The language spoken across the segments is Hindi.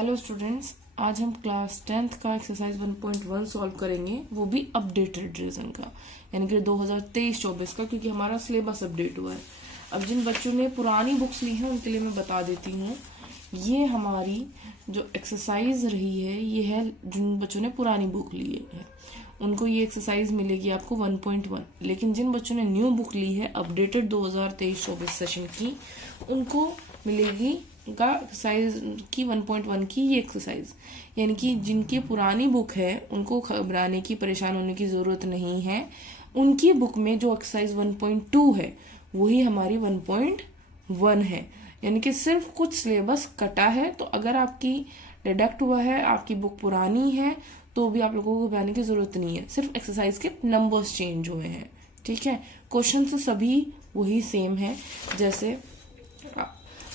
हेलो स्टूडेंट्स, आज हम क्लास 10th का एक्सरसाइज 1.1 सॉल्व करेंगे, वो भी अपडेटेड रीजन का, यानी कि 2023-24 का, क्योंकि हमारा सिलेबस अपडेट हुआ है। अब जिन बच्चों ने पुरानी बुक्स ली हैं उनके लिए मैं बता देती हूँ, ये हमारी जो एक्सरसाइज रही है ये है जिन बच्चों ने पुरानी बुक ली है उनको ये एक्सरसाइज मिलेगी आपको 1.1। लेकिन जिन बच्चों ने न्यू बुक ली है अपडेटेड 2023-24 सेशन की, उनको मिलेगी का एक्सरसाइज की 1.1 की ये एक्सरसाइज। यानी कि जिनकी पुरानी बुक है उनको घबराने की, परेशान होने की जरूरत नहीं है। उनकी बुक में जो एक्सरसाइज 1.2 है वही हमारी 1.1 है। यानी कि सिर्फ कुछ सिलेबस कटा है। तो अगर आपकी डिडक्ट हुआ है, आपकी बुक पुरानी है, तो भी आप लोगों को घबराने की जरूरत नहीं है। सिर्फ एक्सरसाइज के नंबर्स चेंज हुए हैं, ठीक है। क्वेश्चन तो सभी वही सेम है। जैसे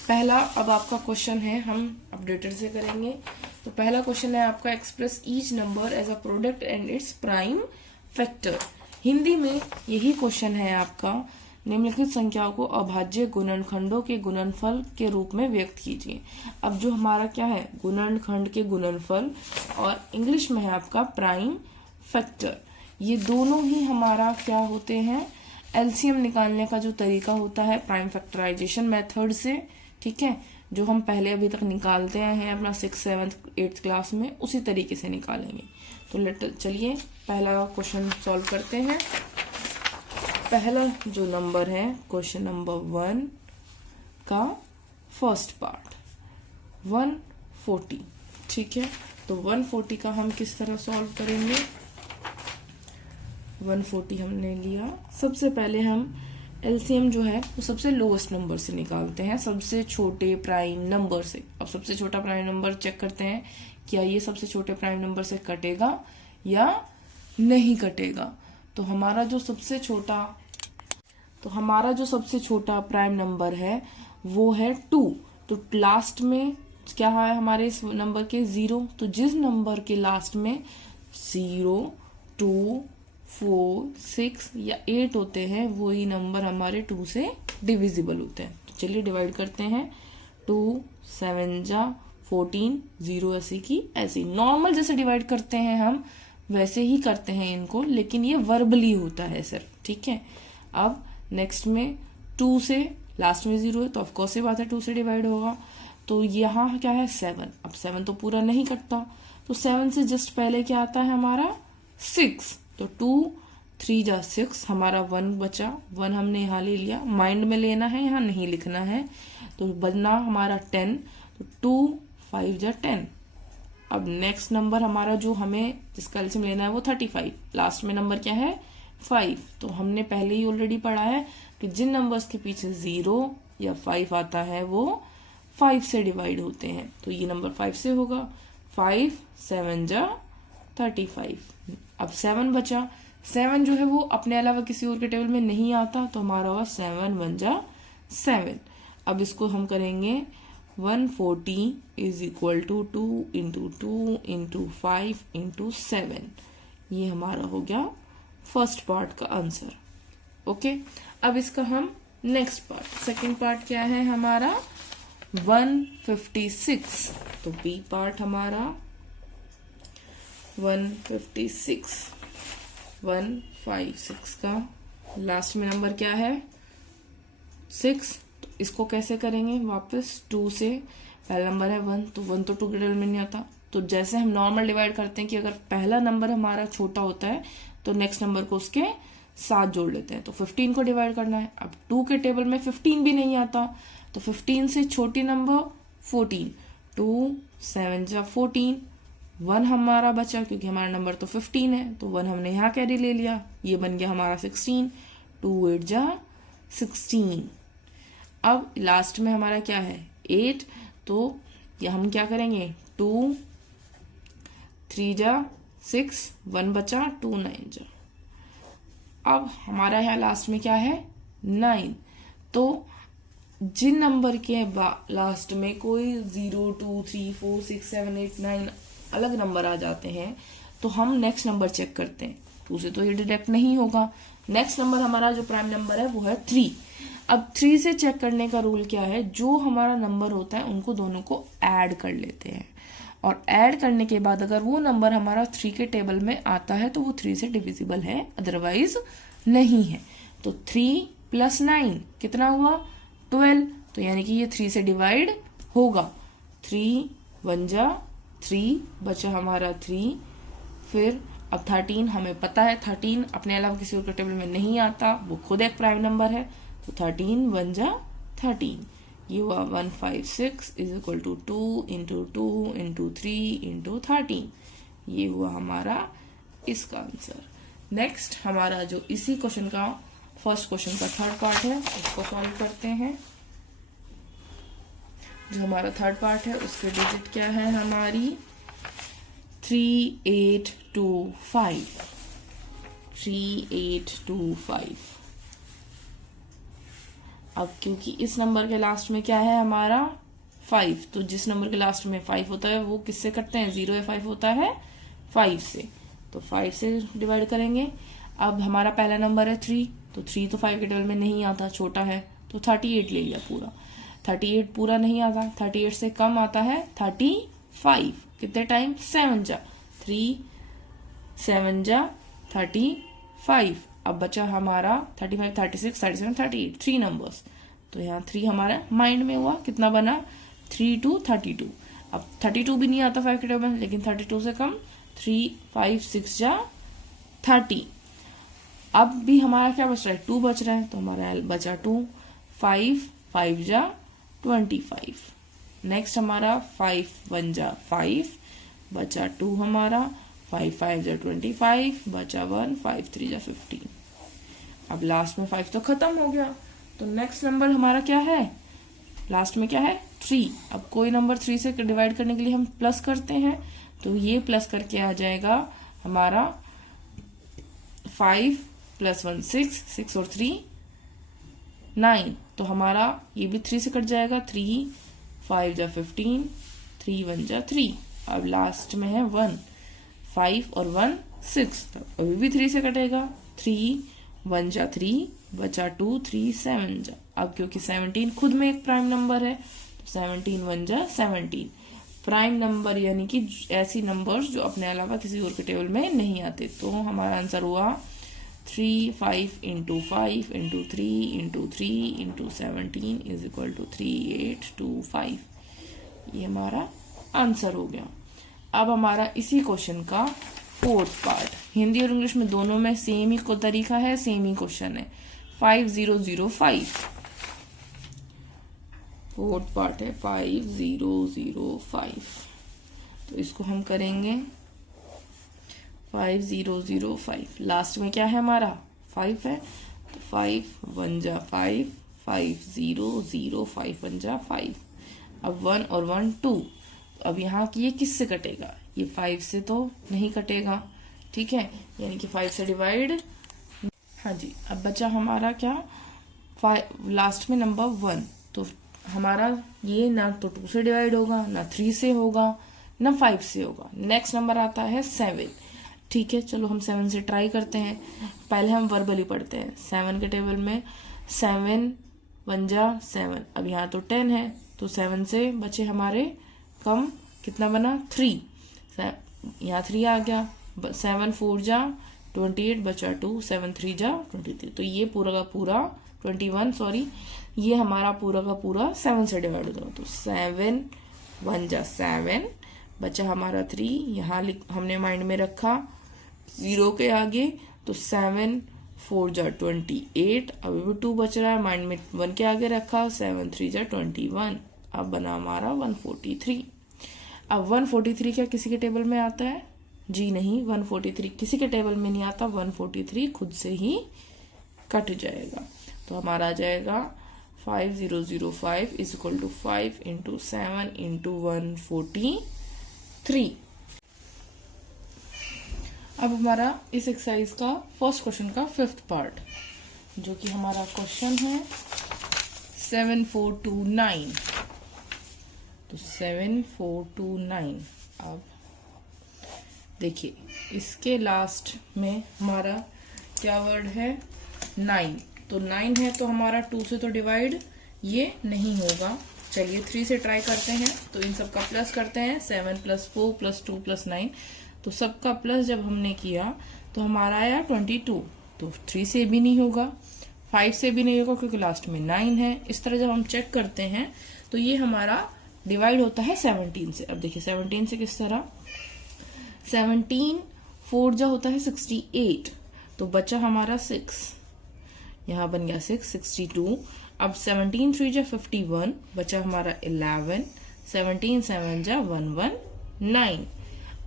पहला अब आपका क्वेश्चन है, हम अपडेटेड से करेंगे। तो पहला क्वेश्चन है आपका, express each number as a product and its prime factor. Hindi में यही क्वेश्चन है आपका, निम्नलिखित संख्याओं को अभाज्य गुणनखंडों के गुणनफल के रूप में व्यक्त कीजिए। अब जो हमारा क्या है, गुणनखंड के गुणनफल, और इंग्लिश में है आपका प्राइम फैक्टर। ये दोनों ही हमारा क्या होते हैं, एलसीएम निकालने का जो तरीका होता है प्राइम फैक्टराइजेशन मेथड से, ठीक है, जो हम पहले अभी तक निकालते हैं अपना 6th 7th 8th क्लास में, उसी तरीके से निकालेंगे। तो चलिए पहला क्वेश्चन सॉल्व करते हैं। पहला जो नंबर है, क्वेश्चन नंबर 1 का फर्स्ट पार्ट 140, ठीक है। तो 140 का हम किस तरह सॉल्व करेंगे। 140 हमने लिया, सबसे पहले हम एलसीएम जो है वो सबसे लोएस्ट नंबर से निकालते हैं, सबसे छोटे प्राइम नंबर से। अब सबसे छोटा प्राइम नंबर चेक करते हैं, क्या ये सबसे छोटे प्राइम नंबर से कटेगा या नहीं कटेगा। तो हमारा जो सबसे छोटा प्राइम नंबर है वो है 2। तो लास्ट में क्या है हमारे इस नंबर के 0। तो जिस नंबर के लास्ट में 0, 2, 4, 6 या 8 होते हैं, वही नंबर हमारे 2 से डिविजिबल होते हैं। तो चलिए डिवाइड करते हैं। 2 7 जा 14, 0 ऐसे की ऐसे नॉर्मल जैसे डिवाइड करते हैं हम वैसे ही करते हैं इनको, लेकिन ये वर्बली होता है सिर्फ, ठीक है। अब नेक्स्ट में 2 से लास्ट में 0 है, तो ऑफकोर्स ये बात है 2 से डिवाइड होगा। तो यहाँ क्या है 7। अब 7 तो पूरा नहीं कटता, तो 7 से जस्ट पहले क्या आता है हमारा 6। तो 2 3 जा 6, हमारा 1 बचा। 1 हमने यहाँ ले लिया, माइंड में लेना है, यहाँ नहीं लिखना है। तो बना हमारा 10। तो 2 5 जा 10। अब नेक्स्ट नंबर हमारा जो हमें जिसका एलसीएम लेना है वो 35। लास्ट में नंबर क्या है 5। तो हमने पहले ही ऑलरेडी पढ़ा है कि जिन नंबर्स के पीछे 0 या 5 आता है वो 5 से डिवाइड होते हैं। तो ये नंबर 5 से होगा। 5 7 जा 35। अब 7 बचा। 7 जो है वो अपने अलावा किसी और के टेबल में नहीं आता, तो हमारा हुआ 7 1 जा 7। अब इसको हम करेंगे 140 is equal to 2 into 2 into 5 into 7। ये हमारा हो गया फर्स्ट पार्ट का आंसर। ओके, अब इसका हम नेक्स्ट पार्ट, सेकंड पार्ट क्या है हमारा 156। तो बी पार्ट हमारा 156 का लास्ट में नंबर क्या है 6। तो इसको कैसे करेंगे वापस 2 से, पहला नंबर है 1, तो 1 तो 2 के टेबल में नहीं आता। तो जैसे हम नॉर्मल डिवाइड करते हैं कि अगर पहला नंबर हमारा छोटा होता है तो नेक्स्ट नंबर को उसके साथ जोड़ लेते हैं। तो 15 को डिवाइड करना है। अब 2 के टेबल में 15 भी नहीं आता, तो 15 से छोटी नंबर 14। 2 7 जा 14। 1 हमारा बचा क्योंकि हमारा नंबर तो 15 है, तो 1 हमने यहाँ कैरी ले लिया, ये बन गया हमारा 16। 2 8 जा 16। अब लास्ट में हमारा क्या है 8। तो ये हम क्या करेंगे 2 3 जा 6, 1 बचा, 2 9 जा। अब हमारा यहाँ लास्ट में क्या है 9। तो जिन नंबर के लास्ट में कोई 0 2 3 4 6 7 8 9 अलग नंबर आ जाते हैं, तो हम नेक्स्ट नंबर चेक करते हैं। 2 से तो ये डिडक्ट नहीं होगा। नेक्स्ट नंबर हमारा जो प्राइम नंबर है वो है 3। अब 3 से चेक करने का रूल क्या है, जो हमारा नंबर होता है उनको दोनों को ऐड कर लेते हैं, और ऐड करने के बाद अगर वो नंबर हमारा 3 के टेबल में आता है तो वो 3 से डिविजिबल है, अदरवाइज नहीं है। तो 3 + 9 कितना हुआ 12, तो यानी कि ये 3 से डिवाइड होगा। 3 1 जा 3 बचा हमारा 3। फिर अब 13 हमें पता है 13 अपने अलावा किसी और के टेबल में नहीं आता, वो खुद एक प्राइम नंबर है। तो 13 1 जा 13, ये हुआ 156 = 2 × 2 × 3 × 13, ये हुआ हमारा इसका आंसर। नेक्स्ट हमारा जो इसी क्वेश्चन का फर्स्ट क्वेश्चन का थर्ड पार्ट है उसको सॉल्व करते हैं। जो हमारा थर्ड पार्ट है उसके डिजिट क्या है हमारी 3825, 3825। अब क्योंकि इस नंबर के लास्ट में क्या है हमारा 5, तो जिस नंबर के लास्ट में 5 होता है वो किससे करते हैं, 0 या 5 होता है 5 से, तो 5 से डिवाइड करेंगे। अब हमारा पहला नंबर है 3, तो 3 तो 5 के टेबल में नहीं आता, छोटा है, तो 38 ले लिया पूरा। 38 पूरा नहीं आता, 38 से कम आता है 35, कितने टाइम 7 जा 3 7 जा 35। अब बचा हमारा 35 36 37 38, 3 नंबर्स, तो यहाँ 3 हमारा माइंड में हुआ, कितना बना 3 2 32। अब 32 भी नहीं आता 5 के टेबल में, लेकिन 32 से कम 3 5 6 जा 30। अब भी हमारा क्या बच रहा है 2 बच रहा है, तो हमारा बचा 2, 5 5 जा 25। नेक्स्ट हमारा 5 1 जा 5 बचा 2 हमारा, 5 5 जा 25 बचा 1, 5 3 जा 15। अब लास्ट में 5 तो खत्म हो गया, तो नेक्स्ट नंबर हमारा क्या है, लास्ट में क्या है 3। अब कोई नंबर 3 से डिवाइड करने के लिए हम प्लस करते हैं, तो ये प्लस करके आ जाएगा हमारा 5 + 1 6, 6 और 3 9, तो हमारा ये भी 3 से कट जाएगा, 3 5 जा 15, 3 1 जा 3। अब लास्ट में है 1, 5 और 1 6, तो अभी भी 3 से कटेगा, 3 1 जा 3 बचा 2, 3 7 जा। अब क्योंकि 17 खुद में एक प्राइम नंबर है, तो 17 1 जा 17। प्राइम नंबर यानी कि ऐसी नंबर्स जो अपने अलावा किसी और के टेबल में नहीं आते, तो हमारा आंसर हुआ 3 5 × 5 × 3 × 3 × 17 = 3825। ये हमारा आंसर हो गया। अब हमारा इसी क्वेश्चन का फोर्थ पार्ट, हिंदी और इंग्लिश में दोनों में सेम ही को तरीका है, सेम ही क्वेश्चन है। 5005 फोर्थ पार्ट है 5005, तो इसको हम करेंगे 5005। लास्ट में क्या है हमारा 5 है, तो 5 1 जा 5, 5 0 0 5 1 जा 5। अब 1 और 1 2, अब यहाँ की ये किससे कटेगा, ये 5 से तो नहीं कटेगा, ठीक है, यानी कि 5 से डिवाइड। हाँ जी, अब बचा हमारा क्या 5, लास्ट में नंबर 1, तो हमारा ये ना तो 2 से डिवाइड होगा, ना 3 से होगा, ना 5 से होगा। नेक्स्ट नंबर आता है 7, ठीक है, चलो हम 7 से ट्राई करते हैं। पहले हम वर्बली पढ़ते हैं। 7 के टेबल में 7 1 जा 7, अब यहाँ तो 10 है, तो 7 से बचे हमारे कम, कितना बना 3, यहाँ 3 आ गया, 7 4 जा 28 बचा 2, 7 3 जा 23, तो ये पूरा का पूरा 21 सॉरी, ये हमारा पूरा का पूरा 7 से डिवाइड होगा, तो 7 1 जा 7 बचा हमारा 3, यहाँ हमने माइंड में रखा 0 के आगे, तो 7 4 जा 28, अभी भी 2 बच रहा है, माइंड में 1 के आगे रखा, 7 3 जा 21, अब बना हमारा 143। अब 143 क्या किसी के टेबल में आता है, जी नहीं, 143 किसी के टेबल में नहीं आता, 143 खुद से ही कट जाएगा, तो हमारा आ जाएगा 5005 = 5 × 7 × 143। अब हमारा इस एक्सरसाइज का फर्स्ट क्वेश्चन का फिफ्थ पार्ट, जो कि हमारा क्वेश्चन है 7429, तो 7429। अब देखिए इसके लास्ट में हमारा क्या वर्ड है 9, तो 9 है तो हमारा 2 से तो डिवाइड ये नहीं होगा। चलिए 3 से ट्राई करते हैं। तो इन सबका प्लस करते हैं, 7 + 4 + 2 + 9। तो सबका प्लस जब हमने किया तो हमारा आया 22। तो 3 से भी नहीं होगा, 5 से भी नहीं होगा क्योंकि लास्ट में 9 है। इस तरह जब हम चेक करते हैं तो ये हमारा डिवाइड होता है 17 से। अब देखिए 17 से किस तरह, 17 4 जा होता है 68, तो बचा हमारा 6, यहाँ बन गया 6, 62। अब 17 3 जा 51, बचा हमारा 11, 17 7 जा 119।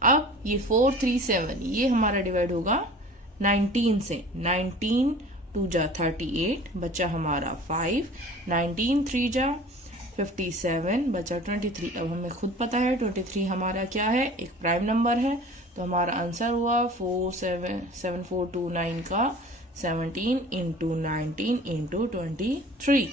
अब ये 4 3 7 ये हमारा डिवाइड होगा 19 से, 19 2 जा 38, बचा हमारा 5, 19 3 जा 57, बचा 23। अब हमें खुद पता है 23 हमारा क्या है, एक प्राइम नंबर है। तो हमारा आंसर हुआ 7429 का 17 × 19 × 23।